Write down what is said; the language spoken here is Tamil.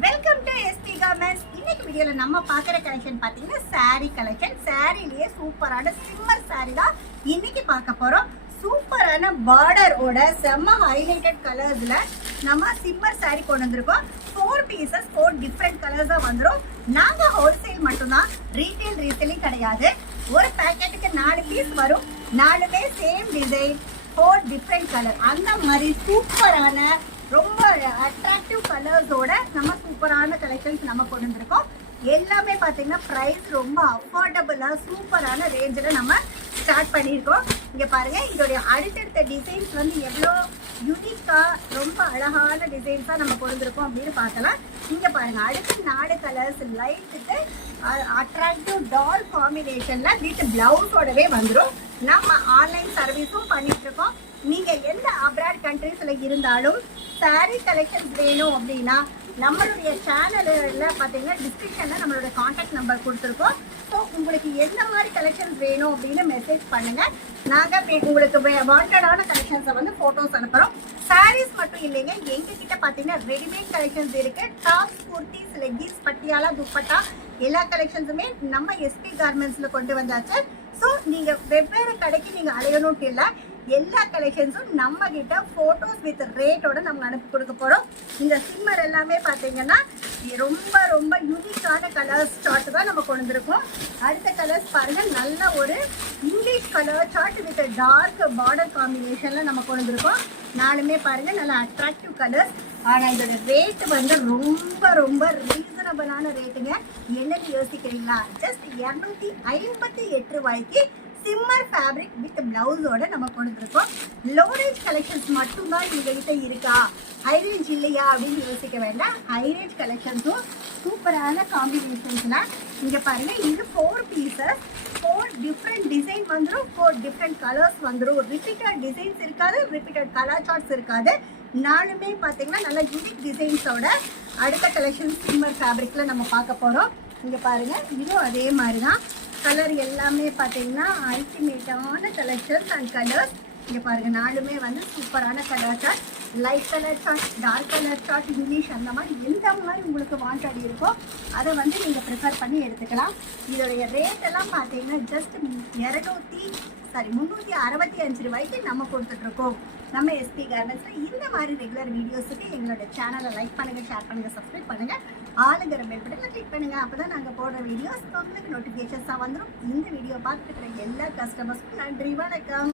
Welcome to SP garments. இன்னைக்கு வீடியோல நம்ம பார்க்குற கலெக்ஷன் பார்த்தீங்கன்னா சாரீ கலெக்ஷன். சாரீலேயே சூப்பரான சிம்மர் சாரீ தான் இன்னைக்கு பார்க்க போறோம். சூப்பரான பார்டரோட செம்ம ஹைலைட்டட் கலர்ஸ்ல நம்ம சிம்மர் சாரீ கொண்டு வந்திருக்கோம். 4 பீசஸ் 4 டிஃப்ரெண்ட் கலர்ஸா வந்துடும். நாங்க ஹோல்சேல் மட்டும்தான், ரீட்டைல் ரீசேலிங் கிடையாது. ஒரு பேக்கெட்டுக்கு 4 பீஸ் வரும். 4மே சேம் டிசைன், 4 டிஃப்ரெண்ட் கலர். அந்த மாதிரி சூப்பரான ரொம்ப அட்ராக்டிவ் கலர்ஸோட நம்ம சூப்பரான கலெக்ஷன்ஸ் நம்ம கொண்டு வந்திருக்கோம். எல்லாமே பார்த்தீங்கன்னா ப்ரைஸ் ரொம்ப அஃபோர்டபுளாக சூப்பரான ரேஞ்சில் நம்ம ஸ்டார்ட் பண்ணியிருக்கோம். இங்கே பாருங்கள், இதோடைய அடுத்தடுத்த டிசைன்ஸ் வந்து எவ்வளோ யூனிக்காக ரொம்ப அழகான டிசைன்ஸாக நம்ம கொண்டு வந்திருக்கோம் அப்படின்னு பார்க்கலாம். இங்கே பாருங்கள், அடுத்த 4 கலர்ஸ் லைட்டுக்கு அட்ராக்டிவ் டால் காம்பினேஷனில் வித் ப்ளவுஸோடவே வந்துடும். நம்ம ஆன்லைன் சர்வீஸும் பண்ணிகிட்ருக்கோம். நீங்கள் எந்த அப்ராட் கண்ட்ரீஸில் இருந்தாலும் சாரீ கலெக்ஷன்ஸ் வேணும் அப்படின்னா நம்மளுடைய சேனலில் பார்த்தீங்கன்னா டிஸ்கிரிப்ஷனில் நம்மளோட காண்டாக்ட் நம்பர் கொடுத்துருக்கோம். ஸோ உங்களுக்கு எந்த மாதிரி கலெக்ஷன்ஸ் வேணும் அப்படின்னு மெசேஜ் பண்ணுங்கள். நாங்கள் உங்களுக்கு வாண்டடான கலெக்ஷன்ஸை வந்து ஃபோட்டோஸ் அனுப்புகிறோம். சாரீஸ் மட்டும் இல்லைங்க, எங்ககிட்ட பார்த்தீங்கன்னா ரெடிமேட் கலெக்ஷன்ஸ் இருக்குது. டாப்ஸ், குர்த்திஸ், லெகின்ஸ், பட்டியாலா, துப்பட்டா எல்லா கலெக்ஷன்ஸுமே நம்ம எஸ்பி கார்மெண்ட்ஸில் கொண்டு வந்தாச்சு. ஸோ நீங்கள் வெவ்வேறு கடைக்கு நீங்கள் அலையணும்ட்டு இல்லை, எல்லா கலெக்ஷன்ஸும் நம்ம கிட்ட ஃபோட்டோஸ் வித் ரேட்டோட நம்ம அனுப்பி கொடுக்க போகிறோம். இந்த சிம்மர் எல்லாமே பார்த்தீங்கன்னா ரொம்ப ரொம்ப யூனிக்கான கலர்ஸ் சார்ட் தான் நம்ம கொண்டு வந்திருக்கோம். அடுத்த கலர்ஸ் பாருங்கள், நல்ல ஒரு English colour chart with dark border காம்பினேஷனில் நம்ம கொண்டு வந்திருக்கோம். 4மே பாருங்கள் நல்ல அட்ராக்டிவ் கலர்ஸ். ஆனால் இதோட ரேட்டு வந்து ரொம்ப ரொம்ப ரீசனபிளான ரேட்டுங்க. என்னன்னு யோசிக்கிறீங்களா? ஜஸ்ட் 258 ரூபாய்க்கு சிம்மர் ஃபேப்ரிக் வித் பிளவுஸோட நம்ம கொடுத்துருக்கோம். லோ ரேஞ்ச் கலெக்ஷன்ஸ் மட்டும்தான் எங்ககிட்ட இருக்கா, ஹை ரேஞ்ச் இல்லையா அப்படின்னு யோசிக்க வேண்டாம். ஹை ரேஞ்ச் கலெக்ஷன்ஸும் சூப்பரான காம்பினேஷன்ஸ்ல இங்கே பாருங்கள். இது 4 பீசஸ் 4 டிஃப்ரெண்ட் டிசைன் வந்துடும், 4 டிஃப்ரெண்ட் கலர்ஸ் வந்துடும். ரிப்பீட்டட் டிசைன்ஸ் இருக்காது, ரிப்பீட்டட் கலர் சார்ட்ஸ் இருக்காது. 4மே பார்த்தீங்கன்னா நல்ல யூனிக் டிசைன்ஸோட அடுத்த கலெக்ஷன் சிம்மர் ஃபேப்ரிக்கில் நம்ம பார்க்க போகிறோம். இங்கே பாருங்கள், இதுவும் அதே மாதிரி தான். கலர் எல்லாமே பார்த்தீங்கன்னா அல்டிமேட்டான கலெக்ஷன்ஸ் அண்ட் கலர்ஸ். இங்கே பாருங்கள், 4மே வந்து சூப்பரான colour chart, light colour chart, dark colour chart, English, அந்த மாதிரி எந்த மாதிரி உங்களுக்கு வாண்டட் இருக்கோ அதை வந்து நீங்கள் ப்ரிஃபர் பண்ணி எடுத்துக்கலாம். இதோடைய ரேட் எல்லாம் பார்த்தீங்கன்னா ஜஸ்ட் 365 ரூபாய்க்கு நம்ம கொடுத்துட்ருக்கோம் நம்ம எஸ்பி கார்மெண்ட்ஸில். இந்த மாதிரி ரெகுலர் வீடியோஸுக்கு எங்களோட சேனலை லைக் பண்ணுங்கள், ஷேர் பண்ணுங்கள், சப்ஸ்கிரைப் பண்ணுங்கள், ஆளுங்கிற பெல் பட்டனில் கிளிக் பண்ணுங்கள். அப்போ தான் நாங்கள் போடுற வீடியோஸ் உங்களுக்கு நோட்டிஃபிகேஷன்ஸாக வந்துடும். இந்த வீடியோ பார்த்துட்டு இருக்கிற எல்லா கஸ்டமர்ஸ்க்கும் நன்றி, வணக்கம்.